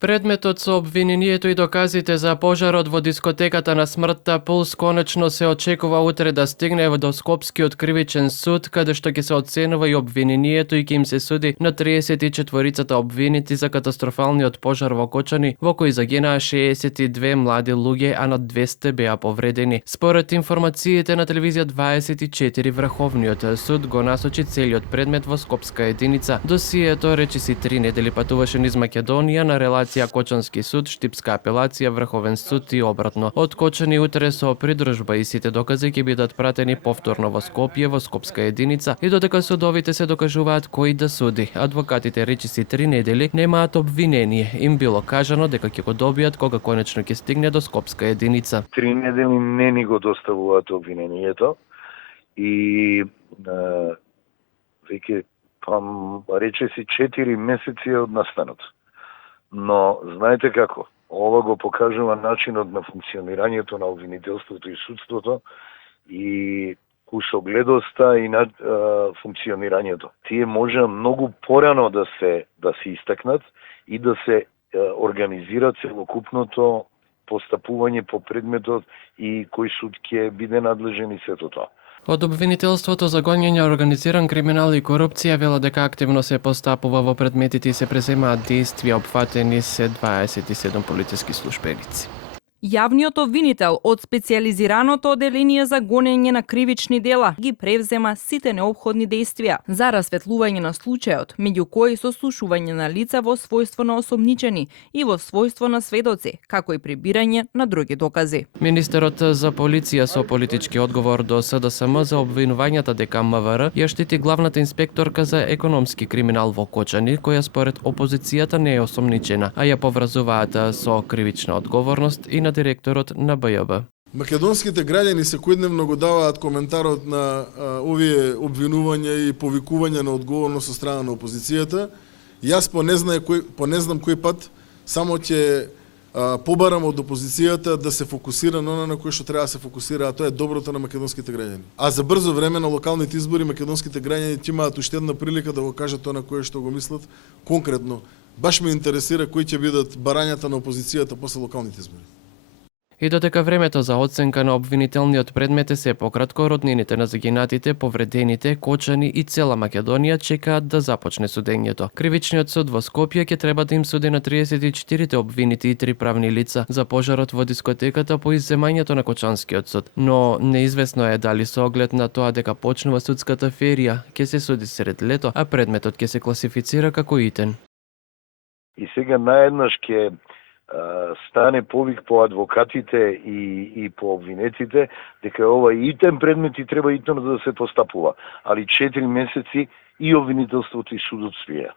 Предметот со обвинението и доказите за пожарот во дискотеката на смртта Пулс конечно се очекува утре да стигне до Скопскиот кривичен суд, каде што ќе се оценува и обвинението и ќе им се суди на 34 обвинети за катастрофалниот пожар во Кочани, во кој загинаа 62 млади луѓе, а над 200 беа повредени. Според информациите на телевизија 24, Врховниот суд го насочи целиот предмет во Скопска единица. Досието речиси 3 недели патуваше низ Македонија на релација Кочански суд, Штипска апелација, Врховен суд и обратно. Од Кочани утре со придружба и сите докази ќе бидат пратени повторно во Скопје, во Скопска единица, и додека судовите се докажуваат кој да суди. Адвокатите речиси 3 недели немаат обвинение. Им било кажано дека ќе го добијат кога конечно ќе стигне до Скопска единица. 3 недели не ни го доставуваат обвинението и веќе речиси 4 месеци од настанот. Но знаете како, ова го покажува начинот на функционирањето на обвинителството и судството и кусогледоста и на функционирањето. Тие може многу порано да се истакнат и да се организира целокупното постапување по предметот и кој суд ќе биде надлежен и сето тоа. Од обвинителството за гонење организиран криминал и корупција велат дека активно се постапува во предметите и се преземаат действија, опфатени се 27 полициски службеници. Јавниот обвинител од специјализираното оделение за гонење на кривични дела ги превзема сите неопходни действија за расветлување на случајот, меѓу кои сослушување на лица во својство на осомничени и во својство на сведоци, како и прибирање на други докази. Министерот за полиција со политички одговор до СДСМ за обвинувањата дека МВР ја штити главната инспекторка за економски криминал во Кочани, која според опозицијата не е осомничена, а ја поврзуваат со кривична одговорност и на директорот на БЈБ. Македонските граѓани секојдневно го даваат коментарот на овие обвинувања и повикувања на одговорност од страна на опозицијата. Јас по не знам кој пат само ќе побарам од опозицијата да се фокусира на она на кое што треба да се фокусира, а тоа е доброто на македонските граѓани. А за брзо време на локалните избори македонските граѓани ќе имаат уште една прилика да го кажат тоа на кое што го мислат конкретно. Баш ме интересира кои ќе бидат барањата на опозицијата после локалните избори. И додека времето за оценка на обвинителниот предмет е се пократко, роднините на загинатите, повредените, Кочани и цела Македонија чекаат да започне судењето. Кривичниот суд во Скопје ќе треба да им суди на 34 обвинити и 3 правни лица за пожарот во дискотеката по изземањето на Кочанскиот суд. Но неизвестно е дали со оглед на тоа дека почнува судската ферија ќе се суди сред лето, а предметот ќе се класифицира како итен. И сега наеднаш ќе стане повик по адвокатите и по обвинетите дека ова итен предмет и треба итно да се постапува. Али 4 месеци и обвинителството и судот стоја.